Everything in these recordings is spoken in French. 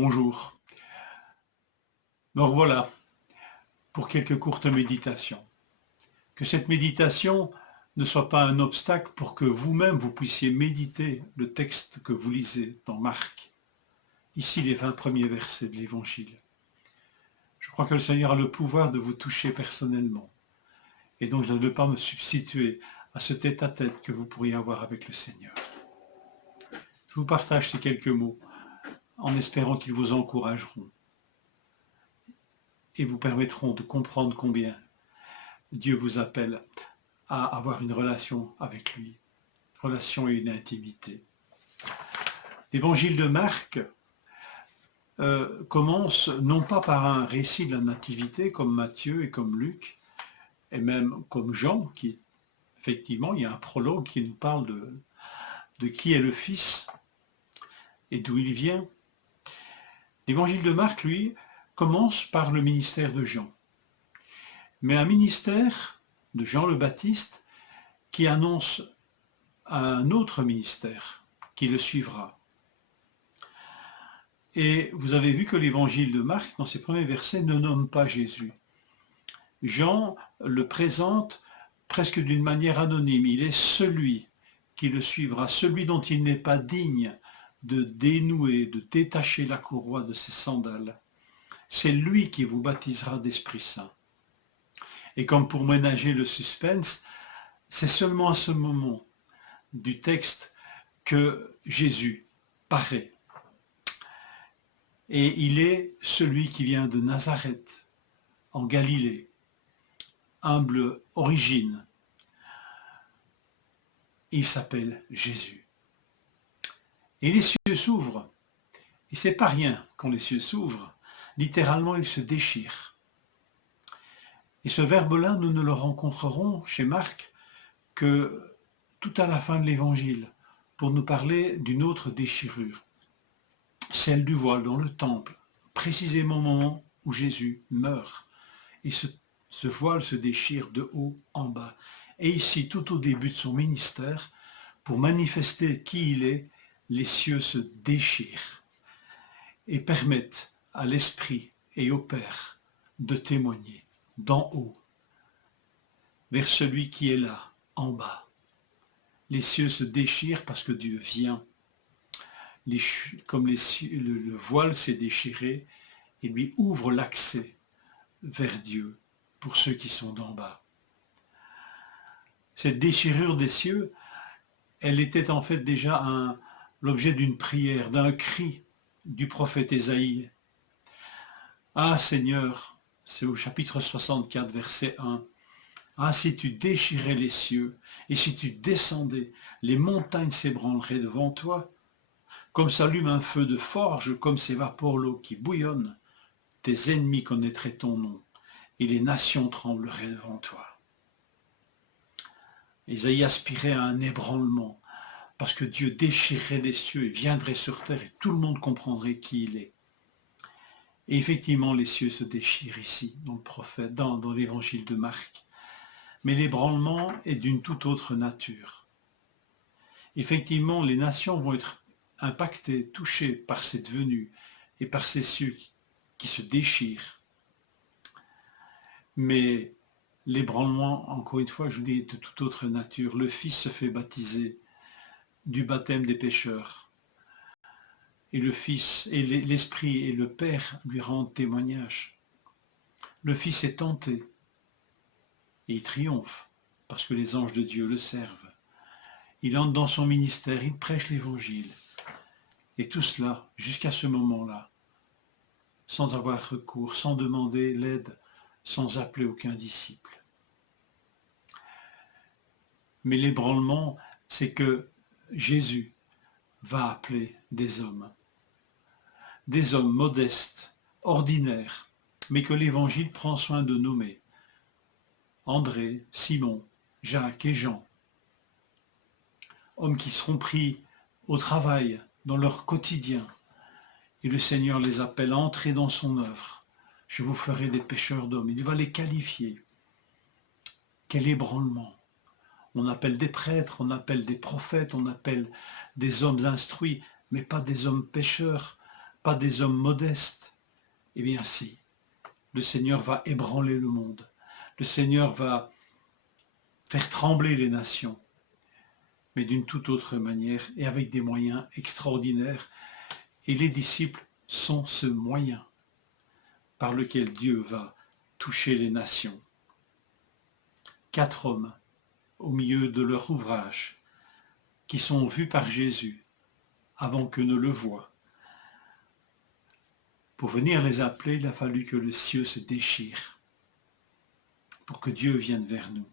Bonjour. Donc voilà, pour quelques courtes méditations. Que cette méditation ne soit pas un obstacle pour que vous-même vous puissiez méditer le texte que vous lisez dans Marc. Ici, les 20 premiers versets de l'Évangile. Je crois que le Seigneur a le pouvoir de vous toucher personnellement. Et donc je ne veux pas me substituer à ce tête-à-tête que vous pourriez avoir avec le Seigneur. Je vous partage ces quelques mots en espérant qu'ils vous encourageront et vous permettront de comprendre combien Dieu vous appelle à avoir une relation avec lui, relation et une intimité. L'évangile de Marc commence non pas par un récit de la nativité comme Matthieu et comme Luc, et même comme Jean, qui effectivement, il y a un prologue qui nous parle de qui est le Fils et d'où il vient. L'évangile de Marc, lui, commence par le ministère de Jean. Mais un ministère de Jean le Baptiste qui annonce un autre ministère qui le suivra. Et vous avez vu que l'évangile de Marc, dans ses premiers versets, ne nomme pas Jésus. Jean le présente presque d'une manière anonyme. Il est celui qui le suivra, celui dont il n'est pas digne de dénouer, de détacher la courroie de ses sandales. C'est lui qui vous baptisera d'Esprit Saint. Et comme pour ménager le suspense, c'est seulement à ce moment du texte que Jésus paraît. Et il est celui qui vient de Nazareth, en Galilée, humble origine. Il s'appelle Jésus. Et les cieux s'ouvrent. Et c'est pas rien quand les cieux s'ouvrent. Littéralement, ils se déchirent. Et ce verbe-là, nous ne le rencontrerons chez Marc que tout à la fin de l'Évangile, pour nous parler d'une autre déchirure, celle du voile dans le temple, précisément au moment où Jésus meurt. Et ce voile se déchire de haut en bas. Et ici, tout au début de son ministère, pour manifester qui il est, les cieux se déchirent et permettent à l'Esprit et au Père de témoigner d'en haut vers celui qui est là, en bas. Les cieux se déchirent parce que Dieu vient. Comme le voile s'est déchiré, et lui ouvre l'accès vers Dieu pour ceux qui sont d'en bas. Cette déchirure des cieux, elle était en fait déjà l'objet d'une prière, d'un cri du prophète Ésaïe. Ah Seigneur, c'est au chapitre 64, verset 1. Ah, si tu déchirais les cieux, et si tu descendais, les montagnes s'ébranleraient devant toi. Comme s'allume un feu de forge, comme s'évapore l'eau qui bouillonne, tes ennemis connaîtraient ton nom, et les nations trembleraient devant toi. Ésaïe aspirait à un ébranlement, parce que Dieu déchirerait les cieux et viendrait sur terre, et tout le monde comprendrait qui il est. Et effectivement, les cieux se déchirent ici, dans le prophète, dans l'évangile de Marc. Mais l'ébranlement est d'une toute autre nature. Effectivement, les nations vont être impactées, touchées par cette venue et par ces cieux qui se déchirent. Mais l'ébranlement, encore une fois, je vous dis, est de toute autre nature. Le Fils se fait baptiser du baptême des pécheurs. Et le Fils, et l'Esprit et le Père lui rendent témoignage. Le Fils est tenté et il triomphe parce que les anges de Dieu le servent. Il entre dans son ministère, il prêche l'Évangile. Et tout cela, jusqu'à ce moment-là, sans avoir recours, sans demander l'aide, sans appeler aucun disciple. Mais l'ébranlement, c'est que Jésus va appeler des hommes modestes, ordinaires, mais que l'Évangile prend soin de nommer. André, Simon, Jacques et Jean. Hommes qui seront pris au travail, dans leur quotidien. Et le Seigneur les appelle à entrer dans son œuvre. Je vous ferai des pêcheurs d'hommes. Il va les qualifier. Quel ébranlement! On appelle des prêtres, on appelle des prophètes, on appelle des hommes instruits, mais pas des hommes pécheurs, pas des hommes modestes. Eh bien si, le Seigneur va ébranler le monde. Le Seigneur va faire trembler les nations, mais d'une toute autre manière et avec des moyens extraordinaires. Et les disciples sont ce moyen par lequel Dieu va toucher les nations. 4 hommes au milieu de leur ouvrage qui sont vus par Jésus avant que ne le voient. Pour venir les appeler, il a fallu que le ciel se déchire pour que Dieu vienne vers nous.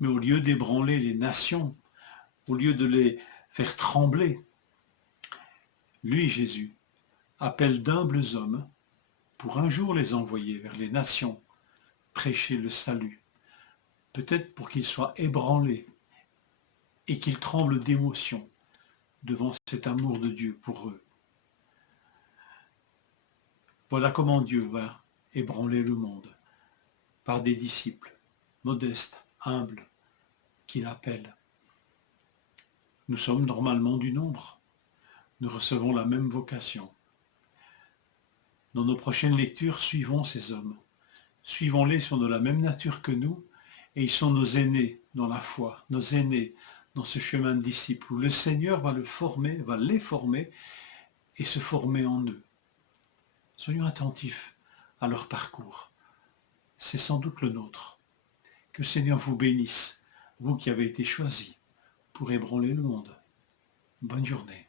Mais au lieu d'ébranler les nations, au lieu de les faire trembler, lui, Jésus, appelle d'humbles hommes pour un jour les envoyer vers les nations, prêcher le salut, peut-être pour qu'ils soient ébranlés et qu'ils tremblent d'émotion devant cet amour de Dieu pour eux. Voilà comment Dieu va ébranler le monde, par des disciples modestes, humbles, qu'il appelle. Nous sommes normalement du nombre. Nous recevons la même vocation. Dans nos prochaines lectures, suivons ces hommes. Suivons-les, ils sont de la même nature que nous, et ils sont nos aînés dans la foi, nos aînés dans ce chemin de disciples, où le Seigneur va les former et se former en eux. Soyons attentifs à leur parcours. C'est sans doute le nôtre. Que le Seigneur vous bénisse, vous qui avez été choisis pour ébranler le monde. Bonne journée.